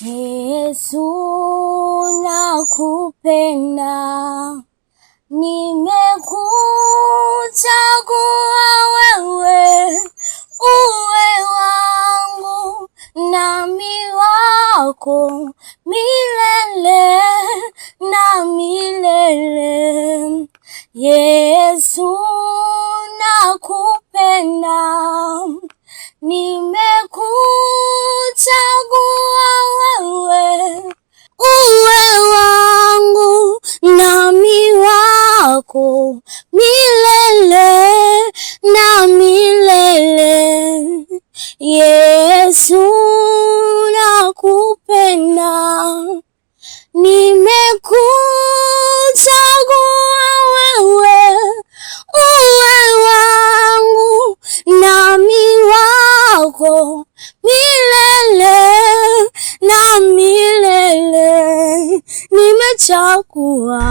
Yesu nakupenda, nimekuchagua wewe uwe wangu nami wako milele na milele. Yesu nakupenda, nimekuchagua wewe uwe wangu nami wako milele na milele. Yesu nakupenda, nimekuchagua wewe uwe wangu nami wako milele na milele. Nimechagua.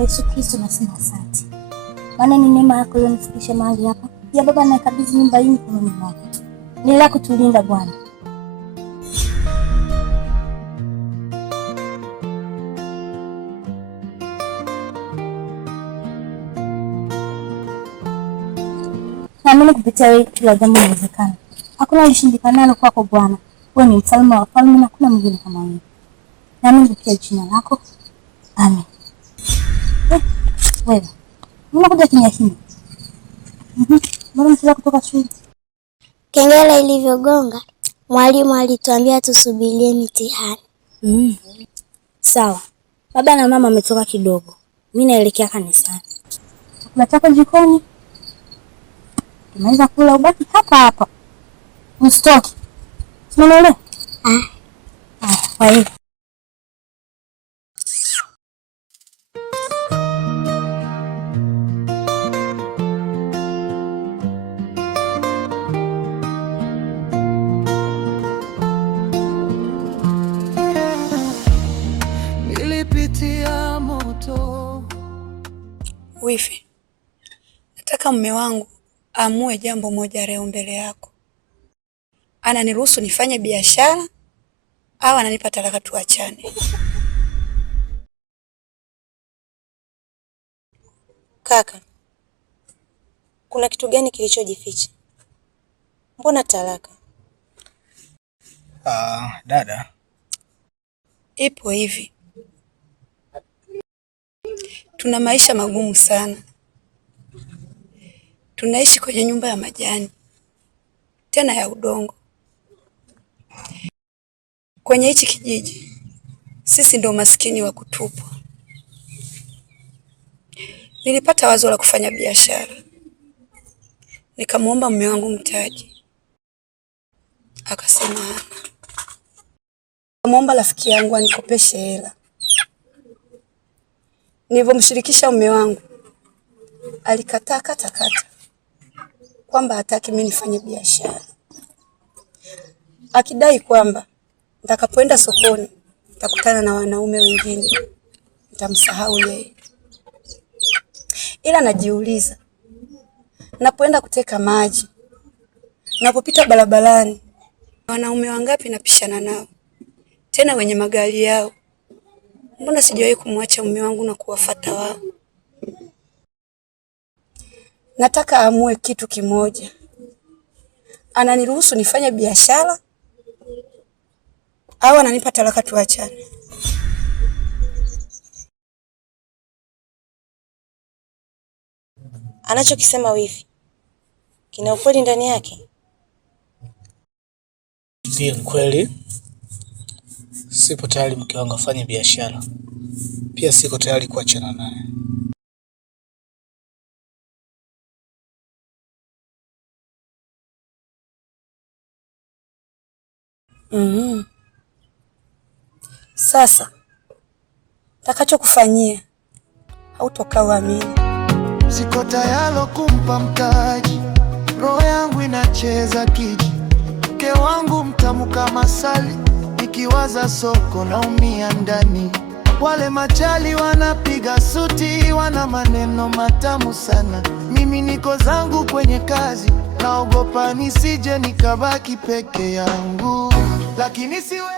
Yesu Kristo, nasema asante, maana ni neema yako iliyonifikisha mahali hapa. Ya Baba, nakabidhi nyumba hii mikononi mwako, niendelea kutulinda Bwana. Naamini kupitia wewe kila jambo linawezekana. Hakuna lishindikanalo kwako Bwana. Wewe ni mfalme wa wafalme na hakuna mwingine kama wewe. Naamini kupitia jina lako. Amen. Wewe unakuja kimya kimya. Mbona mtoka kutoka shule? Kengele ilivyogonga, mwalimu alituambia tusubirie mitihani. Sawa. Baba na mama wametoka kidogo. Mimi naelekea kanisani. Chakula chako jikoni. Tunaweza kula, ubaki hapa hapa. Usitoke. Umeelewa? Kwa hiyo nilipitia moto. Wifi, nataka mume wangu amue jambo moja leo mbele yako. Ananiruhusu nifanye biashara au ananipa talaka tuachane? Kaka, kuna kitu gani kilichojificha? Mbona talaka? Dada, ipo hivi. Tuna maisha magumu sana. Tunaishi kwenye nyumba ya majani, tena ya udongo. Kwenye hichi kijiji sisi ndo maskini wa kutupwa. Nilipata wazo la kufanya biashara, nikamwomba mume wangu mtaji, akasema hana. Nikamwomba rafiki yangu anikopeshe hela. Nilivyomshirikisha mume wangu, alikataa kata kwamba hataki mimi nifanye biashara, akidai kwamba nitakapoenda sokoni nitakutana na wanaume wengine, nitamsahau yeye. Ila najiuliza, napoenda kuteka maji, napopita barabarani, wanaume wangapi napishana nao, tena wenye magari yao. Mbona sijawahi kumwacha mume wangu na kuwafuata wao? Nataka amue kitu kimoja. Ananiruhusu nifanye biashara au ananipa talaka tuachane? Anachokisema wifi kina ukweli ndani yake? Ndiyo kweli. Sipo tayari mke wangu afanye biashara. Pia siko tayari kuachana naye. Sasa takachokufanyia hautokaa uamini. Siko tayari kumpa mtaji, roho yangu inacheza kiji. Mke wangu mtamu kama asali, nikiwaza soko naumia ndani. Wale machali wanapiga suti, wana maneno matamu sana. Mimi niko zangu kwenye kazi, naogopa nisije nikabaki peke yangu, lakini siwezi.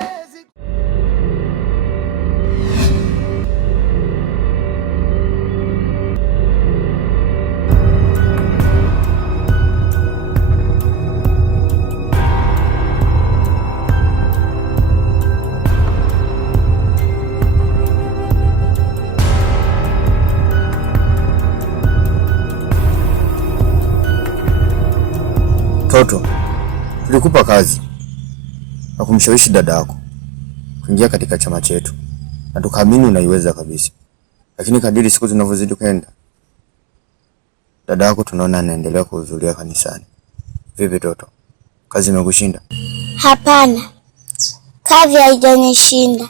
Toto, tulikupa kazi na kumshawishi dada yako kuingia katika chama chetu na tukaamini unaiweza kabisa. Lakini kadiri siku zinavyozidi kwenda, dada yako tunaona anaendelea kuhudhuria kanisani. Vipi Toto? Kazi imekushinda? Hapana, kazi haijanishinda.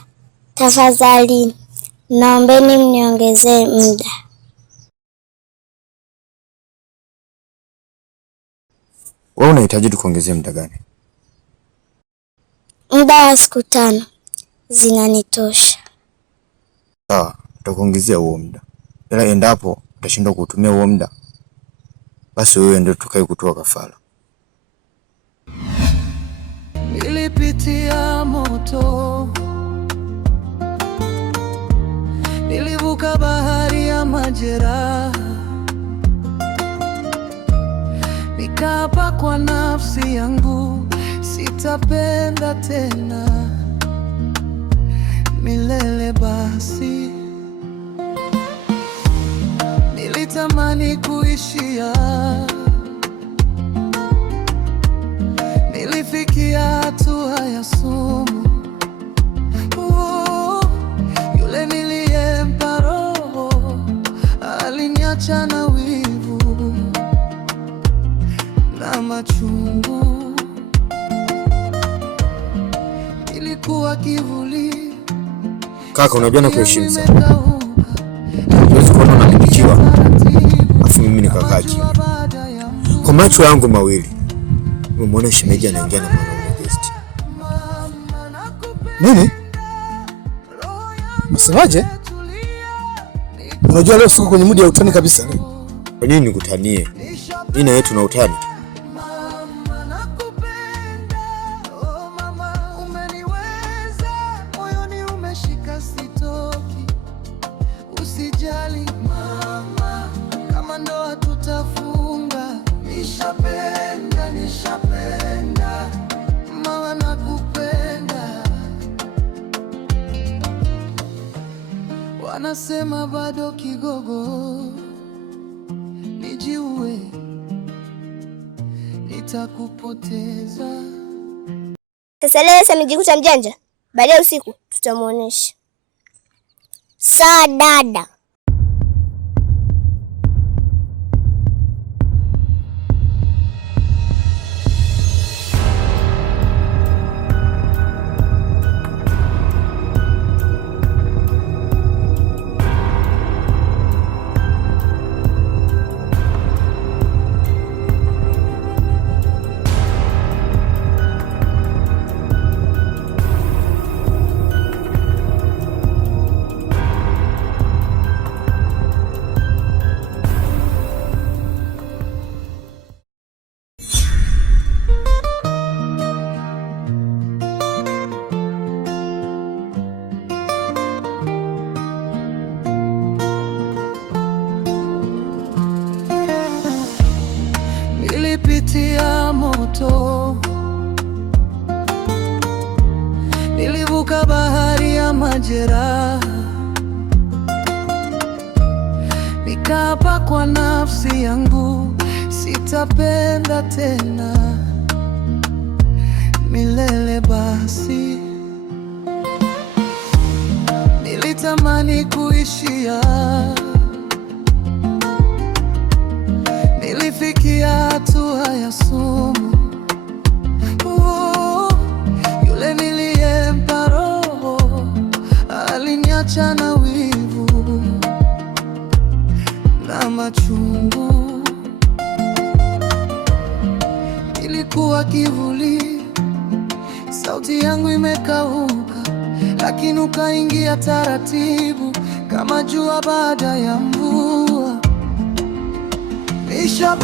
Tafadhali naombeni mniongezee muda. Wewe unahitaji tukuongezee muda gani? Muda wa siku 5 zinanitosha. Sawa, tutakuongezea huo muda. Ila endapo utashindwa kutumia huo muda, basi wewe ndio tukae kutoa kafara. Nilipitia moto, nilivuka bahari ya majeraha, nikaapa kwa nafsi yangu sitapenda tena milele. Basi nilitamani kuishia, nilifikia hatua ya sumu. Yule niliyempa roho aliniacha na wivu na machungu. Ilikuwa kivuli. Kaka, unajua na kuheshimu sana. Huwezi kuona unanipikiwa afu mimi nikakaa kimya. Kwa macho yangu mawili nimeona shemeji anaingia na mwanaume guest. Nini? Msemaje? Unajua leo siko kwenye mudi ya utani kabisa. Kwa nini nikutanie? Mimi na wewe tuna utani. Wanasema bado kigogo, nijiue, nitakupoteza. Sasa leo amejikuta mjanja, baadaye usiku tutamuonesha. Sawa dada. Nilipitia moto, nilivuka bahari ya majeraha, nikaapa kwa nafsi yangu sitapenda tena milele. Basi nilitamani kuishia, nilifikia hatua ya sumu. Yule niliyempa roho aliniacha na wivu na machungu. Ilikuwa kivuli, sauti yangu imekauka. lakini ukaingia taratibu kama jua baada ya mvua. Nisha